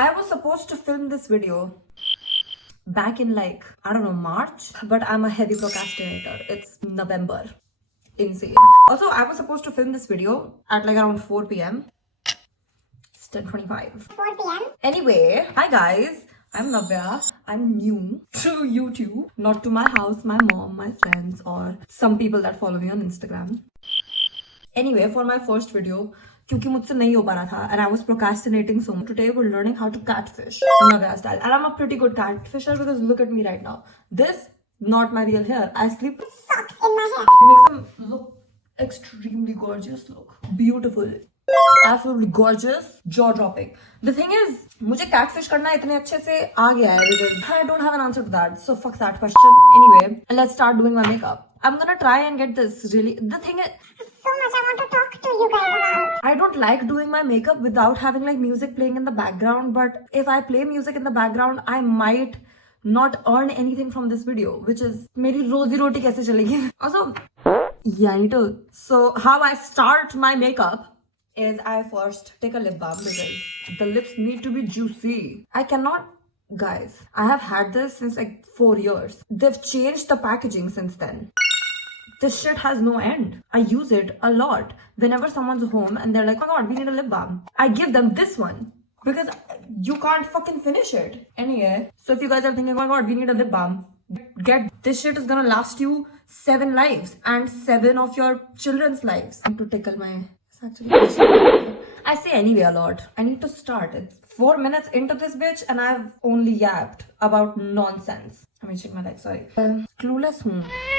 I was supposed to film this video back in like, I don't know, March, but I'm a heavy procrastinator. It's November. Insane. Also, I was supposed to film this video at like around 4 p.m. It's 10:25. 4 p.m. Anyway, hi guys. I'm Navya. I'm new to YouTube. Not to my house, my mom, my friends, or some people that follow me on Instagram. Anyway, for my first video, क्योंकि मुझसे नहीं हो पा रहा था and I was procrastinating so much. Today we're learning how to catfish Navya style, and I'm a pretty good catfisher because look at me right now. This not my real hair. I sleep sucks in my hair. It makes them look extremely gorgeous. Look beautiful. Absolutely gorgeous, jaw dropping. The thing is, मुझे catfish करना इतने अच्छे से आ गया है because I don't have an answer to that. So fuck that question. Anyway, let's start doing my makeup. I'm gonna try and get this really. The thing is, so much I want to talk to you guys about. I don't like doing my makeup without having like music playing in the background. But if I play music in the background, I might not earn anything from this video, which is मेरी रोजी रोटी कैसे चलेगी? Also, yeah, I need to. So how I start my makeup is I first take a lip balm because the lips need to be juicy. I cannot, guys, I have had this since like 4 years. They've changed the packaging since then. This shit has no end. I use it a lot. Whenever someone's home and they're like, oh my god, we need a lip balm, I give them this one because you can't fucking finish it. Anyway, so if you guys are thinking, oh my god, we need a lip balm, get this shit is gonna last you 7 lives and 7 of your children's lives. I need to tickle my... Actually, I say anyway a lot. I need to start. It's 4 minutes into this bitch and I've only yapped about nonsense. Let me check my legs, sorry. Clueless हूँ.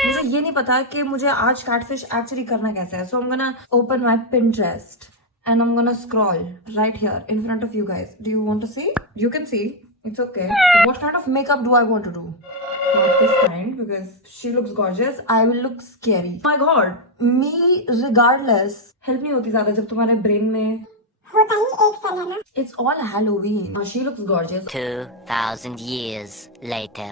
मुझे ये नहीं पता कि मुझे आज catfish actually करना कैसे है. So I'm gonna open my Pinterest and I'm gonna scroll right here in front of you guys. Do you want to see? You can see. It's okay. What kind of makeup do I want to do? Not this kind because she looks gorgeous. I will look scary. Oh my god, me regardless help नहीं होती ज़्यादा जब तुम्हारे brain में होता ही एक cell है ना. It's all Halloween. She looks gorgeous. 2,000 years later.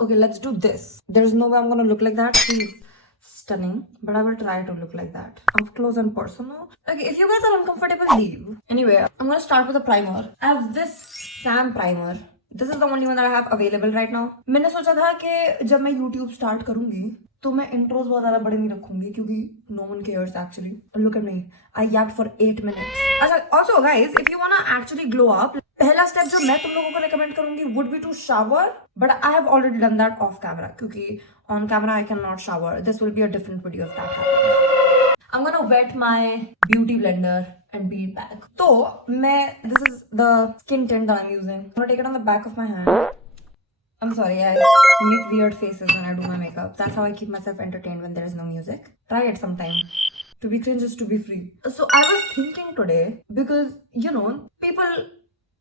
Okay, let's do this. There's no way I'm gonna look like that. She's stunning, but I will try to look like that. Up close and personal. Okay, if you guys are uncomfortable, leave. Anyway, I'm gonna start with a primer. I have this Sam primer. This is the only one that I have available right now. मैंने सोचा था कि जब मैं YouTube start करूंगी तो मैं intros बहुत ज़्यादा बड़े नहीं रखूंगी क्योंकि no one cares actually. Look at me. I yapped for 8 minutes. अच्छा, also guys, if you wanna actually glow up, पहला स्टेप जो मैं तुम लोगों को recommend करूंगी would be to shower, but I have already done that off camera क्योंकि on camera I cannot shower. This will be a different video if that happens. I'm gonna wet my beauty blender and beat it back. So, this is the skin tint that I'm using. I'm gonna take it on the back of my hand. I'm sorry, I make weird faces when I do my makeup. That's how I keep myself entertained when there is no music. Try it sometime. To be cringe is to be free. So I was thinking today, because, you know, people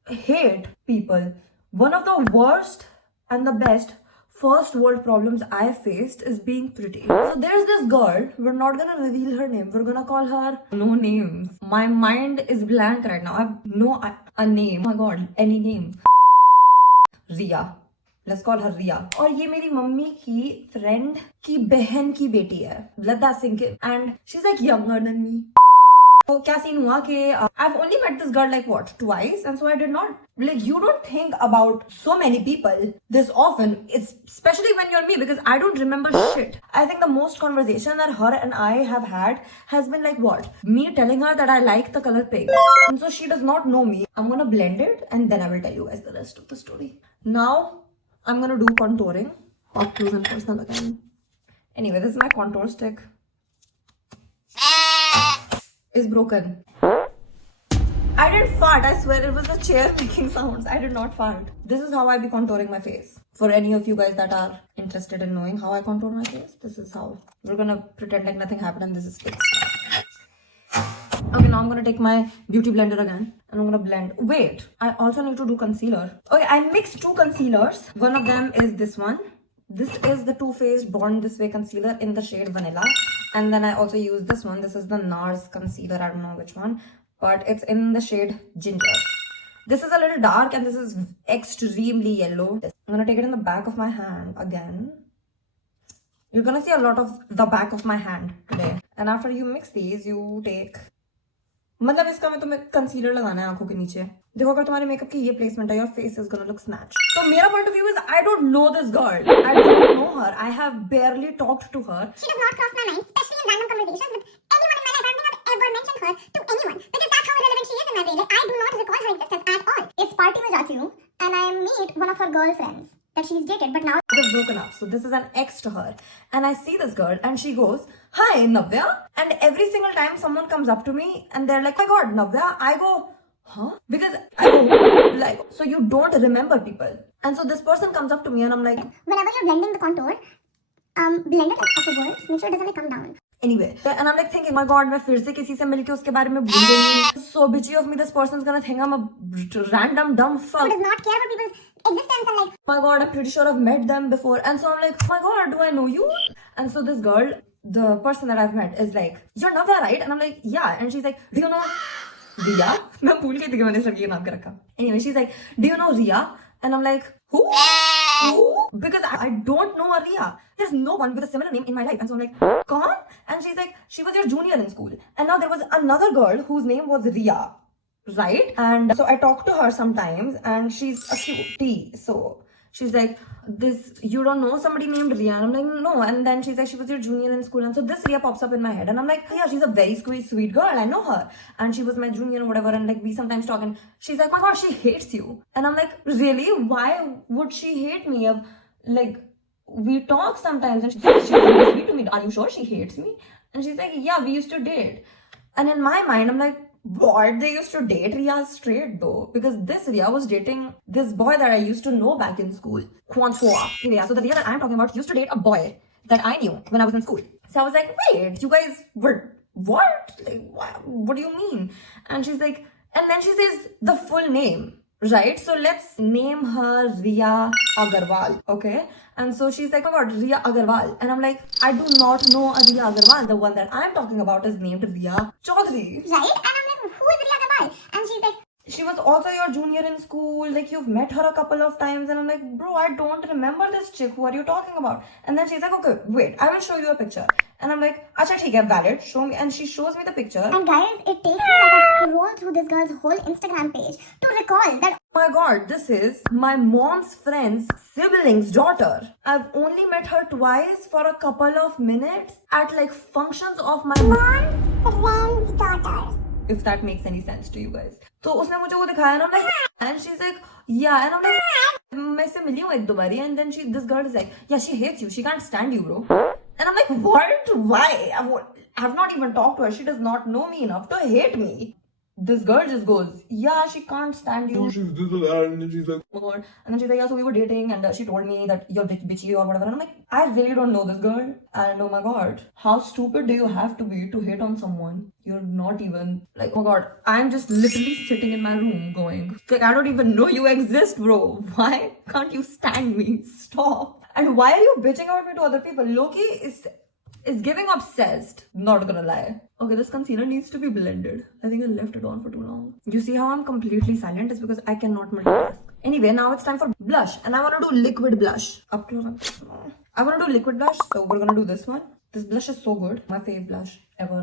hate people. One of the worst and the best first world problems I faced is being pretty. So there's this girl, we're not gonna reveal her name, we're gonna call her no names. My mind is blank right now. I have no a name. Oh my god, any name. Riya. Let's call her Riya. और ये मेरी mummy की friend की बहन की बेटी है. Let that sink in. And she's like younger than me. तो क्या सीन हुआ कि I've only met this girl like what, twice, and so I did not, like, you don't think about so many people this often, it's especially when you're me, because I don't remember shit. I think the most conversation that her and I have had has been like what, me telling her that I like the color pink, and so she does not know me. I'm gonna blend it and then I will tell you guys the rest of the story. Now I'm gonna do contouring, up close and personal again. Anyway, this is my contour stick. Is broken. I didn't fart, I swear it was a chair making sounds. I did not fart. This is how I be contouring my face. For any of you guys that are interested in knowing how I contour my face, this is how. We're gonna pretend like nothing happened and this is fixed. Okay, now I'm gonna take my beauty blender again and I'm gonna blend. Wait, I also need to do concealer. Okay, I mixed 2 concealers. One of them is this one. This is the Too Faced Born This Way concealer in the shade Vanilla. And then I also use this one. This is the NARS concealer. I don't know which one, but it's in the shade Ginger. This is a little dark and this is extremely yellow. I'm gonna take it in the back of my hand again. You're gonna see a lot of the back of my hand today. And after you mix these, you take मतलब इसका मैं तुम्हें concealer लगाना है आंखों के नीचे. देखो अगर तुम्हारे मेकअप की ये प्लेसमेंट है, your face is gonna look snatch. तो मेरा point of view is I don't know this girl. I don't know her. I have barely talked to her. She does not cross my mind, especially in random conversations with anyone in my life. I don't think I've ever mentioned her to anyone because that's how irrelevant she is in my brain. Like, I do not recall her existence at all. इस party में जाती हूँ and I meet one of her girlfriends that she's dated, but now They've broken up. So this is an ex to her. And I see this girl and she goes, "Hi, Navya." And every single time someone comes up to me and they're like, "Oh my God, Navya," I go, "Huh?" Because I go, like, so you don't remember people. And so this person comes up to me and I'm like, whenever you're blending the contour, blend it like upwards. Make sure it doesn't like come down. anyway. And I'm like thinking, my God, मैं फिर से किसी से मिलके उसके बारे में भूल गई. So bitchy of me, this person's gonna think I'm a random dumb Who fuck. does not care about people's existence and like Oh my God, I'm pretty sure I've met them before. And so I'm like, oh my God, do I know you? And so this girl, the person that I've met is like, "You're Navya, right?" And I'm like, "Yeah." And she's like, "Do you know Riya?" मैं भूल गई थी कि मैंने इस लड़की का नाम क्या रखा. Anyway, she's like, "Do you know Riya?" And I'm like, "Who?" Because I don't know a Riya. There's no one with a similar name in my life. And so I'm like, "Kaun?" And she's like, "She was your junior in school." And now there was another girl whose name was Riya. Right? And so I talk to her sometimes and she's a cutie. So she's like, "This, you don't know somebody named Riya?" And I'm like, "No." And then she's like, "She was your junior in school." And so this Riya pops up in my head. And I'm like, "Yeah, she's a very sweet girl. I know her. And she was my junior or whatever. And like, we sometimes talk." And she's like, "My God, she hates you." And I'm like, "Really? Why would she hate me?" Like, we talk sometimes and she's really sweet to me. "Are you sure she hates me?" And she's like, "Yeah, we used to date." And in my mind, I'm like, what? They used to date Riya straight though, because this Riya was dating this boy that I used to know back in school. Yeah, so the Riya that I'm talking about used to date a boy that I knew when I was in school. So I was like, wait, you guys were what? Like, what do you mean? And she's like, and then she says the full name. Right, so let's name her Riya Agarwal, okay? And so she's like, "Oh my God, Riya Agarwal." And I'm like, I do not know a Riya Agarwal. The one that I'm talking about is named Riya Chaudhary. right? And I'm like, who is Riya Agarwal? And she's like, She was also your junior in school. Like, you've met her a couple of times. And I'm like, bro, I don't remember this chick. Who are you talking about? And then she's like, okay, wait, I will show you a picture. And I'm like, acha, theek hai, valid. Show me. And she shows me the picture. and guys, it takes me like a scroll through this girl's whole Instagram page to recall that Oh my God, this is my mom's friend's sibling's daughter. I've only met her twice for a couple of minutes at like functions of my mom's friend's daughters. if that makes any sense to you guys. So उसने मुझे वो दिखाया and I'm like, and she's like, yeah, and I'm like, मैं इससे मिली हूँ एक दो बारी, and then this girl is like, yeah, she hates you, she can't stand you, bro. And I'm like, what? Why? I've not even talked to her. She does not know me enough to hate me. This girl just goes, yeah, she can't stand you. She's this and that, and then she's like, Oh my God. And then she's like, yeah, so we were dating and she told me that you're bitchy or whatever. And I'm like, I really don't know this girl. And oh my God, how stupid do you have to be to hate on someone? You're not even like, oh my God, I'm just literally sitting in my room going, like, I don't even know you exist, bro. Why can't you stand me? Stop. And why are you bitching about me to other people? Loki is giving obsessed. Not gonna lie. Okay, this concealer needs to be blended. I think I left it on for too long. You see how I'm completely silent? It's because I cannot multitask. Anyway, now it's time for blush. And I want to do liquid blush. Up close. I want to do liquid blush. So we're gonna do this one. This blush is so good. My fave blush ever.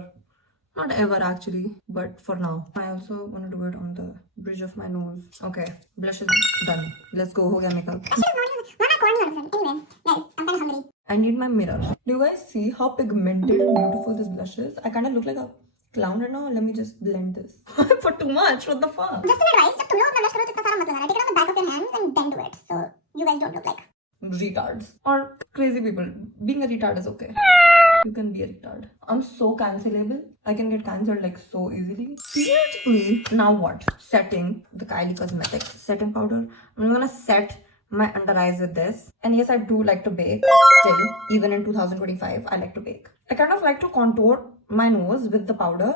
Not ever actually, but for now. I also want to do it on the bridge of my nose. Okay, blush is done. Let's go. Ho gaya makeup. she was not even, why am I calling her? Anyway, guys, I'm kind of hungry. I need my mirror. Do you guys see how pigmented and beautiful this blush is? I kind of look like a clown right now. Let me just blend this. For too much. What the fuck? Just an advice, जब तुम लोग अपना blush करो तो इतना सारा मत लगाना. Take it on the back of your hands and then do it. So you guys don't look like Retards. Or crazy people. Being a retard is okay. You can be a retard. I'm so cancelable. I can get cancelled like so easily. Beautifully. Now what? Setting the Kylie Cosmetics setting powder. I'm gonna set my under eyes with this. And yes, I do like to bake still. Even in 2025, I like to bake. I kind of like to contour my nose with the powder.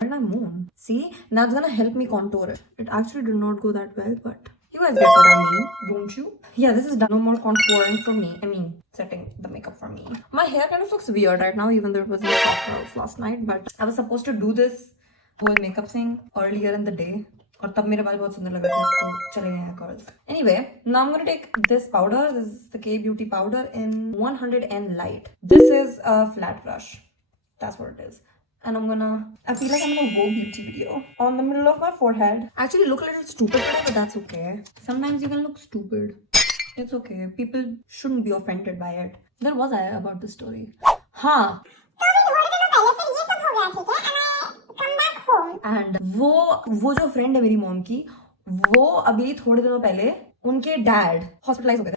And I moon. See? That's gonna help me contour it. It actually did not go that well, but you guys get what I mean, don't you? Yeah, this is done. No more contouring for me. I mean, setting the makeup for me. My hair kind of looks weird right now, even though it was in soft curls last night. But I was supposed to do this whole makeup thing earlier in the day. और तब मेरे बाल बहुत सुंदर लग रहे थे तो चले गए हैं curls. Anyway, now I'm gonna take this powder. This is the K Beauty powder in 100N light. This is a flat brush. That's what it is. And I feel like I'm in a Vogue beauty video on the middle of my forehead. I actually look a little stupid today, but that's okay. Sometimes you can look stupid. It's okay. People shouldn't be offended by it. Where was I about this story? हाँ. And वो जो friend है मेरी mom की, वो अभी थोड़े दिनों पहले उनके dad hospitalized हो गए थे.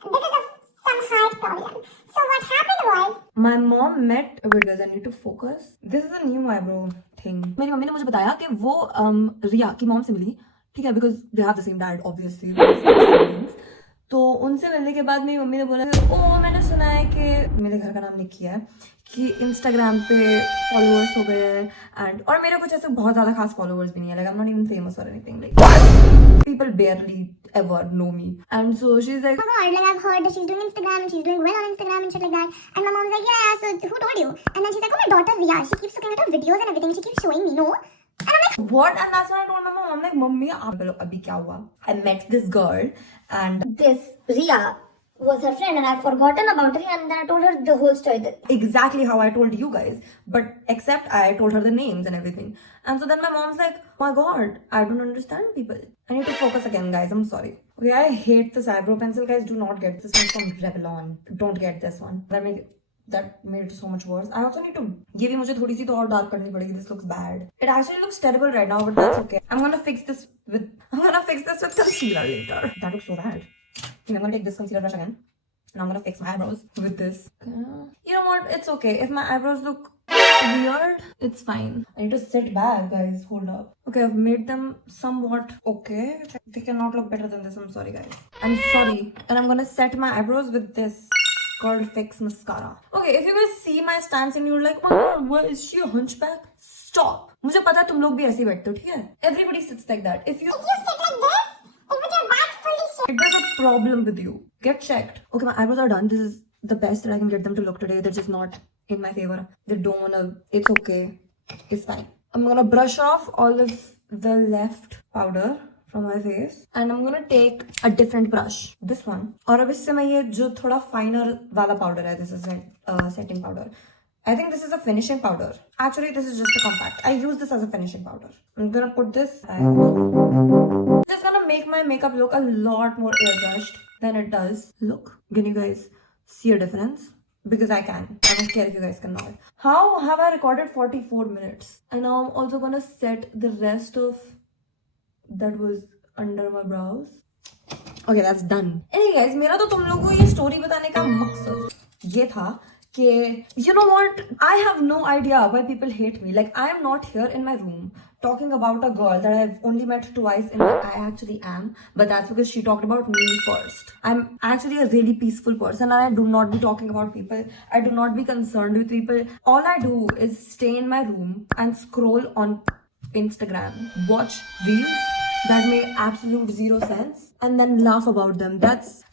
Some heart problem. So what happened was, My mom met. Wait guys, I need to focus. This is a new eyebrow thing. मेरी मम्मी ने मुझे बताया कि वो रिया की मॉम से मिली, ठीक है, because they have the same dad obviously. तो उनसे मिलने के बाद मेरी मम्मी ने बोला ओ मैंने सुना है कि मेरे घर का नाम लिख किया है कि इंस्टाग्राम पे फॉलोअर्स हो गए हैं एंड और मेरे कुछ ऐसे बहुत ज्यादा खास फॉलोअर्स भी नहीं है, like I am not even famous और anything, like people barely ever know me. And so she's like, oh my god, like I've heard that she's doing Instagram and she's doing well on Instagram and shit like that. And my mom's like, yeah, so who told you? And then she's like, oh, my daughter Riya, she keeps looking at her videos and everything, she keeps showing me, no? And I'm like, what? And that's when I told my mom, I'm like, mummy, abhi kya hua? I met this girl and This Riya was her friend and I've forgotten about her and then I told her the whole story. exactly how I told you guys, but except I told her the names and everything. And so then my mom's like, oh my god, I don't understand people. I need to focus again, guys. I'm sorry. Okay, I hate this eyebrow pencil, guys. Do not get this one from Revlon. Don't get this one. That made it so much worse. I also need to give you मुझे थोड़ी सी तो और dark करनी पड़ेगी. This looks bad. It actually looks terrible right now, but that's okay. I'm gonna fix this with concealer later. That looks so bad. I'm gonna take this concealer brush again and I'm gonna fix my eyebrows with this. You know what? It's okay. If my eyebrows look weird, it's fine. I need to sit back, guys. Hold up. Okay, I've made them somewhat okay. They cannot look better than this. I'm sorry, guys. I'm sorry. And I'm gonna set my eyebrows with this Curl Fix mascara. Okay, if you guys see my stance and you're like, oh my god, what is she, a hunchback? Stop. मुझे पता है तुम लोग भी ऐसे ही बैठते हो, ठीक है? Everybody sits like that. If you sit like this, and with your back fully straight. there's a problem with you, get checked. Okay, my eyebrows are done. This is the best that I can get them to look today. They're just not in my favor. They don't wanna. It's okay. It's fine. I'm gonna brush off all of the left powder from my face and I'm gonna take a different brush, this one. और अब इससे मैं ये जो थोड़ा finer वाला powder है, this is a setting powder. I think this is a finishing powder. Actually, this is just a compact. I use this as a finishing powder. I'm gonna put this. Just gonna make my makeup look a lot more airbrushed than it does. Look, can you guys see a difference? Because I can. I don't care if you guys cannot. How have I recorded 44 minutes? And now I'm also gonna set the rest of that was under my brows. Okay, that's done. Anyway guys, मेरा तो तुम लोगों को ये story बताने का मकसद ये था कि you know what, I have no idea why people hate me. Like I am not here in my room talking about a girl that I've only met twice in I actually am, but that's because she talked about me first. I'm actually a really peaceful person and I do not be talking about people. I do not be concerned with people. All I do is stay in my room and scroll on Instagram, watch reels that make absolute zero sense and then laugh about them.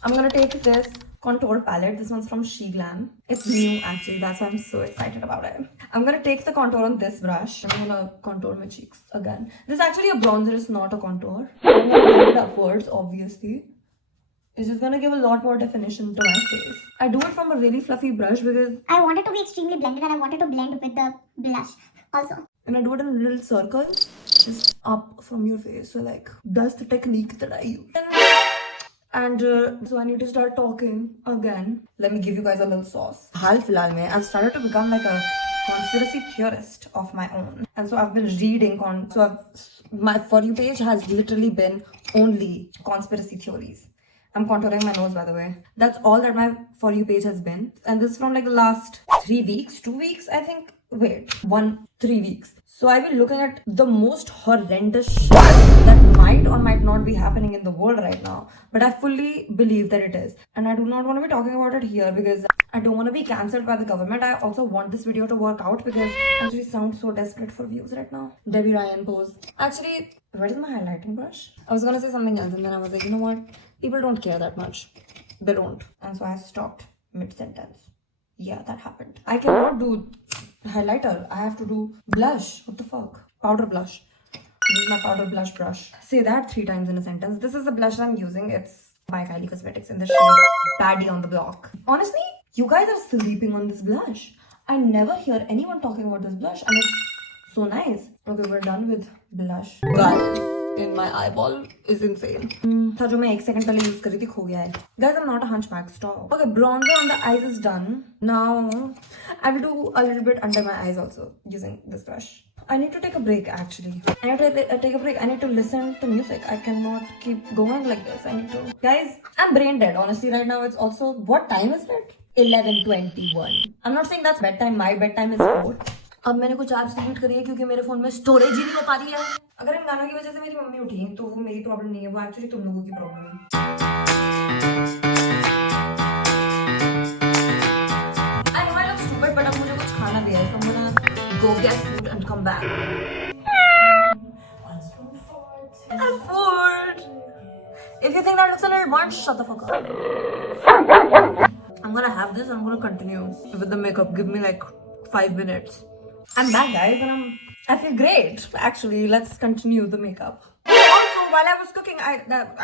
I'm gonna take this contour palette. This one's from She Glam. It's new actually, that's why I'm so excited about it. I'm gonna take the contour on this brush. I'm gonna contour my cheeks again. This is actually a bronzer, it's not a contour. I'm gonna blend it upwards, obviously. It's just gonna give a lot more definition to my face. I do it from a really fluffy brush because I want it to be extremely blended and I want it to blend with the blush also. and I do it in little circles just up from your face. So like that's the technique that I use. And so I need to start talking again. Let me give you guys a little sauce. Hal filal mein, I've started to become like a conspiracy theorist of my own. And so I've been reading my For You page has literally been only conspiracy theories. I'm contouring my nose, by the way. That's all that my For You page has been. And this is from like the last 3 weeks, 2 weeks, I think. Wait, 3 weeks. So I've been looking at the most horrendous shit that might or might not be happening in the world right now. But I fully believe that it is. And I do not want to be talking about it here because I don't want to be cancelled by the government. I also want this video to work out because I actually sound so desperate for views right now. Debbie Ryan pose. Actually, where is my highlighting brush? I was gonna say something else and then I was like, you know what? People don't care that much. They don't. And so I stopped mid-sentence. Yeah, that happened. I cannot do highlighter. I have to do blush. What the fuck? Powder blush. This is my powder blush brush. Say that 3 times in a sentence. This is the blush I'm using. It's by Kylie Cosmetics in the shade Paddy on the Block. Honestly, you guys are sleeping on this blush. I never hear anyone talking about this blush and it's so nice. Okay, we're done with blush. Guys, in my eyeball is insane. था जो मैं 1 second पहले use करी थी खो गया है. Guys, I'm not a hunchback. Stop. Okay, bronzer on the eyes is done. Now I will do a little bit under my eyes also using this brush. I need to take a break actually. I need to take a break. I need to listen to music. I cannot keep going like this. I need to. Guys, I'm brain dead. Honestly, right now it's also. What time is it? 11:21. I'm not saying that's bedtime. My bedtime is 4. अब मैंने कुछ apps delete करी है क्योंकि मेरे phone में storage ही नहीं हो पा रही है. अगर इन गानों की वजह से मेरी मम्मी उठी तो वो मेरी प्रॉब्लम नहीं है, वो एक्चुअली तुम लोगों की प्रॉब्लम है. I know I look stupid, but अब मुझे कुछ खाना भी है, so I'm gonna go get food and come back. I'm bored. If you think that looks a little burnt, shut the fuck up. I'm gonna have this and I'm gonna continue with the makeup. Give me like 5 minutes. I'm back, guys, and I feel great. Actually, let's continue the makeup. Also, while I was cooking,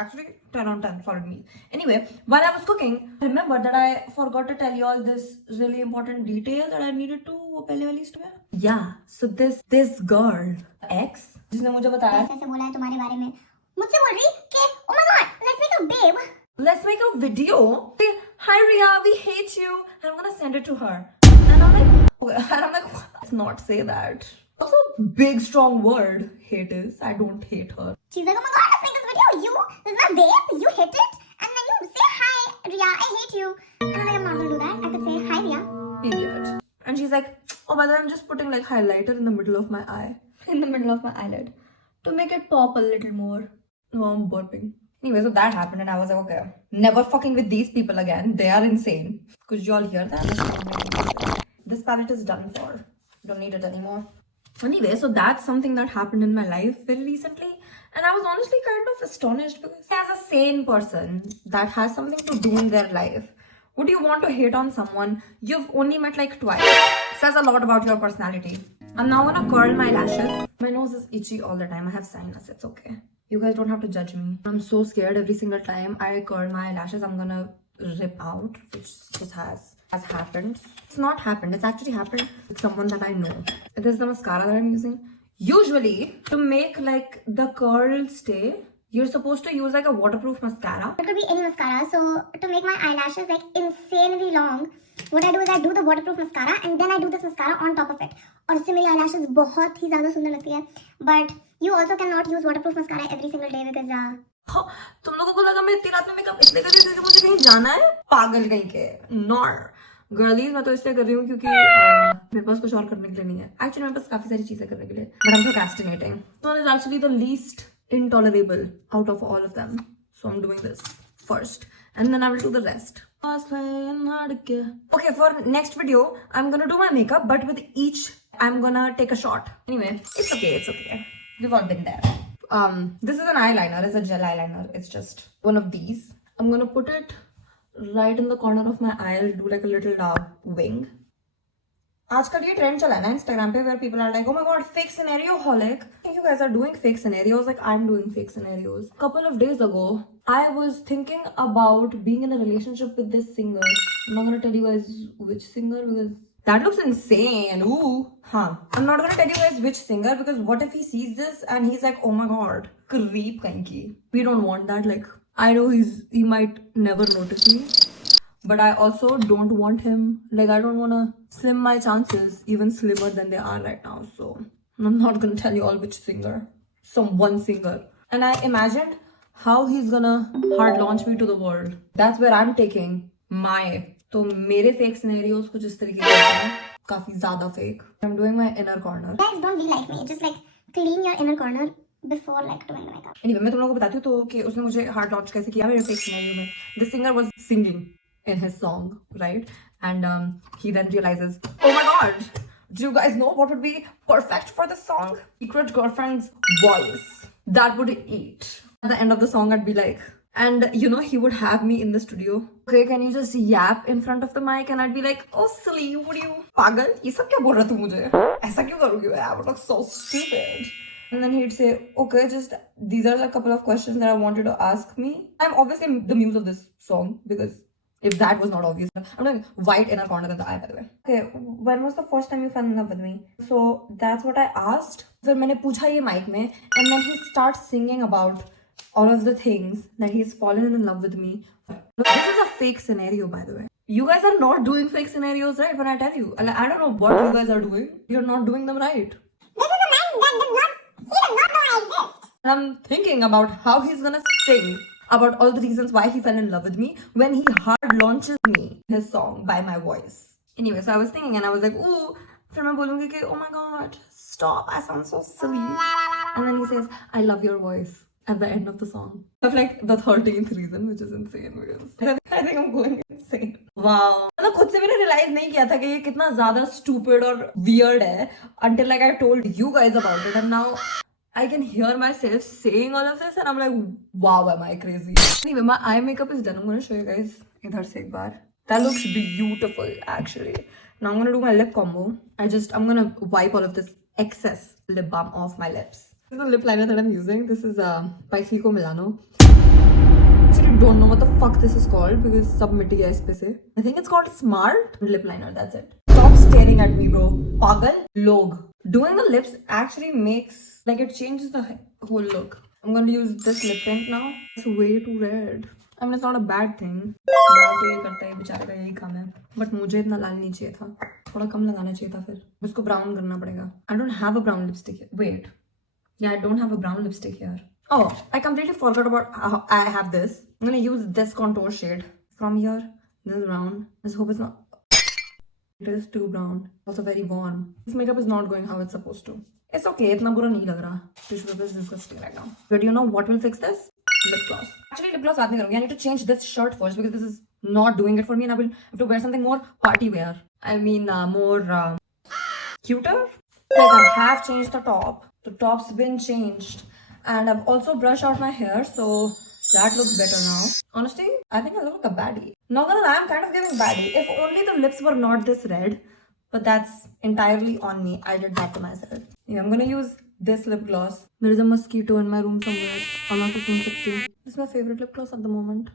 actually 10 on 10 for me. Anyway, while I was cooking, I remembered that I forgot to tell you all this really important detail that I needed to. पहले वाली story. Yeah. So this girl, X, जिसने मुझे बताया. ऐसे बोला है तुम्हारे बारे में. मुझसे बोल रही कि oh my god, let's make a babe. Let's make a video. Say, hi Ria, we hate you. And I'm gonna send it to her. And I'm like, let's not say that. Also, big strong word, hate is. I don't hate her. She's like, oh my god, let's make this video. This is my babe. You hate it. And then you say, hi, Ria, I hate you. And I'm like, I'm not gonna do that. I could say, hi, Ria. Idiot. And she's like, oh, by the way, I'm just putting like highlighter in the middle of my eye. In the middle of my eyelid. To make it pop a little more. Oh, I'm burping. Anyway, so that happened and I was like, okay, never fucking with these people again. They are insane. Could you all hear that? This palette is done for. Don't need it anymore. Anyway, so that's something that happened in my life very recently. And I was honestly kind of astonished because as a sane person that has something to do in their life, would you want to hate on someone you've only met like twice? Says a lot about your personality. I'm now gonna curl my lashes. My nose is itchy all the time. I have sinus. It's okay. You guys don't have to judge me. I'm so scared every single time I curl my lashes. I'm gonna rip out, which just has happened. It's not happened. It's actually happened with someone that I know. This is the mascara that I'm using. Usually, to make like the curl stay, you're supposed to use like a waterproof mascara. It could be any mascara. So to make my eyelashes like insanely long, what I do is I do the waterproof mascara and then I do this mascara on top of it. और इससे मेरी eyelashes बहुत ही ज़्यादा सुंदर लगती है. But you also cannot use waterproof mascara every single day because हाँ, तुम लोगों को लगा मैं इतनी रात में मेकअप इसलिए कर रही हूँ क्योंकि मुझे कहीं जाना है? पागल कहीं के. नॉट गर्लीज, मैं तो इसलिए कर रही हूँ क्योंकि मेरे पास कुछ और करने के लिए नहीं है. एक्चुअली मेरे पास काफी सारी चीजें करने के लिए, but I am procrastinating. This one is actually the least intolerable out of all of them. So I'm doing this first and then I will do the rest. Okay, for next video, I'm gonna do my makeup, but with each, I'm gonna take a shot. Anyway, it's okay, it's okay. We've all been there. This is an eyeliner, it's a gel eyeliner. It's just one of these. I'm gonna put it right in the corner of my eye. I'll do like a little wing. आजकल ये trend चला है ना Instagram पे where people are like, oh my god, fake scenario holic. You guys are doing fake scenarios like I'm doing fake scenarios. A couple of days ago, I was thinking about being in a relationship with this singer. I'm not gonna tell you guys which singer because that looks insane. Ooh. Huh. I'm not gonna tell you guys which singer because what if he sees this and he's like, oh my god, creep kahin ki. We don't want that. Like, I know he might never notice me. But I also don't want him, like I don't want to slim my chances even slimmer than they are right now. So I'm not going to tell you all which singer, some one singer. And I imagined how he's gonna hard launch me to the world. That's where I'm taking my, तो मेरे fake scenarios कुछ इस तरीके के हैं, काफी ज़्यादा fake. I'm doing my inner corner. guys don't be like me. Just like clean your inner corner before like doing the makeup. Anyway, मैं तुम लोगों को बताती हूँ तो कि उसने मुझे hard launch कैसे किया मेरे fake scenario में. The singer was singing in his song, right? And he then realizes, oh my god, do you guys know what would be perfect for this song? Secret girlfriend's voice that would eat. At the end of the song, I'd be like, and you know, he would have me in the studio. Okay, can you just yap in front of the mic? And I'd be like, oh silly, what do you pagal? ये सब क्या बोल रहा तू मुझे? ऐसा क्यों करोगी? I would look so stupid. And then he'd say, okay, just these are a couple of questions that I wanted to ask me. I'm obviously the muse of this song because If that was not obvious. I'm doing white inner corner of the eye, by the way. Okay, when was the first time you fell in love with me? So that's what I asked. फिर मैंने पूछा ये mic में, and then he starts singing about all of the things that he's fallen in love with me. This is a fake scenario, by the way. You guys are not doing fake scenarios, right? When I tell you, I don't know what you guys are doing. You're not doing them right. This is a man that does not know I exist. And I'm thinking about how he's gonna sing about all the reasons why he fell in love with me when he hard launches me his song by my voice. Anyway, so I was thinking and I was like, ooh, फिर मैं बोलूँगी कि oh my god, stop, I sound so silly. And then he says, I love your voice at the end of the song. Of like the 13th reason, which is insane because I think I'm going insane. Wow. मतलब खुद से मैंने realize नहीं किया था कि ये कितना ज़्यादा stupid और weird है until like I told you guys about it and now I can hear myself saying all of this and I'm like, wow, am I crazy? Anyway, my eye makeup is done. I'm going to show you guys idhar se ek baar. That looks beautiful actually. Now I'm going to do my lip combo. I'm going to wipe all of this excess lip balm off my lips. This is the lip liner that I'm using. This is by Kiko Milano. Actually don't know what the fuck this is called because sab mitti hai is pe se. I think it's called Smart Lip Liner, that's it. Stop staring at me, bro. Pagal log. Doing the lips actually makes, like it changes the whole look. I'm going to use this lip tint now. It's way too red. I mean, it's not a bad thing. लाल तो ये करता है बेचारे का यही काम है. But मुझे इतना लाल नहीं चाहिए था. थोड़ा कम लगाना चाहिए था फिर. इसको brown करना पड़ेगा. I don't have a brown lipstick here. Wait. Yeah, I don't have a brown lipstick here. Oh, I completely forgot about how I have this. I'm going to use this contour shade from here. This is brown. Let's hope it's not. It is too brown. Also very warm. This makeup is not going how it's supposed to. It's okay. इतना बुरा नहीं लग रहा. Tissue paper is disgusting right now. But do you know what will fix this? Lip gloss. Actually, lip gloss बाद में करूँगी. I need to change this shirt first because this is not doing it for me, and I will have to wear something more party wear. I mean, more cuter. Guys, I have changed the top. The top's been changed, and I've also brushed out my hair, so that looks better now. Honestly, I think I look like a baddie. Not gonna lie, I'm kind of giving baddie. If only the lips were not this red. But that's entirely on me. I did that to myself. Yeah, I'm gonna use this lip gloss. There is a mosquito in my room somewhere. I'm not सुन सकती. This is my favorite lip gloss at the moment.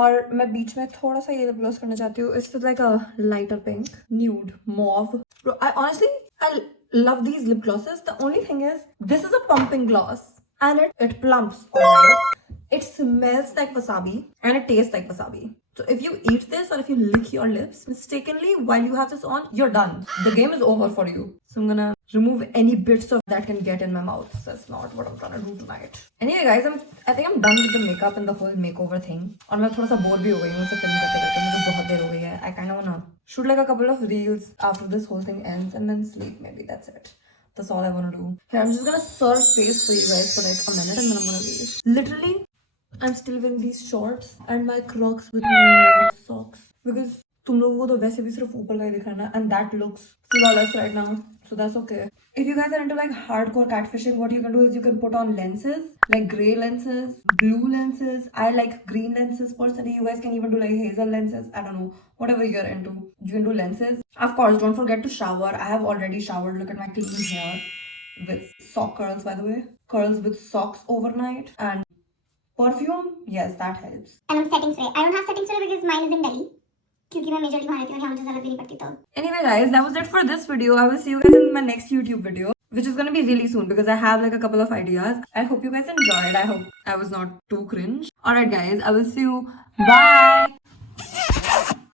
और मैं बीच में थोड़ा सा ये lip gloss करना चाहती हूँ. It's like a lighter pink, nude, mauve. Bro, I love these lip glosses. The only thing is, this is a pumping gloss and it plumps. Alright. It smells like wasabi and it tastes like wasabi. So if you eat this or if you lick your lips mistakenly while you have this on, you're done. The game is over for you. So I'm gonna remove any bits of that can get in my mouth. That's not what I'm trying to do tonight. Anyway guys, I think I'm done with the makeup and the whole makeover thing. और मैं थोड़ा सा bored भी हो गई हूँ इसे film करते करते. मुझे बहुत देर हो गई है. I kind of wanna shoot like a couple of reels after this whole thing ends and then sleep maybe. That's it. That's all I wanna do. Here, I'm just gonna serve face for you guys for like a minute and then I'm gonna leave. Literally, I'm still wearing these shorts and my Crocs with my socks because तुम लोगों को तो वैसे भी सिर्फ ऊपर का ही दिख रहा है ना, and that looks flawless right now, so that's okay. If you guys are into like hardcore catfishing, what you can do is you can put on lenses, like gray lenses, blue lenses. I like green lenses personally. You guys can even do like hazel lenses. I don't know, whatever you're into. You can do lenses. Of course, don't forget to shower. I have already showered. Look at my clean hair with sock curls, by the way. Curls with socks overnight and perfume. Yes, that helps. And I'm setting spray. I don't have setting spray because mine is in Delhi. क्योंकि मैं majorly वहाँ रहती हूँ, यहाँ मुझे ज़रूरत भी नहीं पड़ती तो. Anyway guys, that was it for this video. I will see you guys in my next YouTube video, which is gonna be really soon because I have like a couple of ideas. I hope you guys enjoyed. I hope I was not too cringe. Alright guys, I will see you. Bye!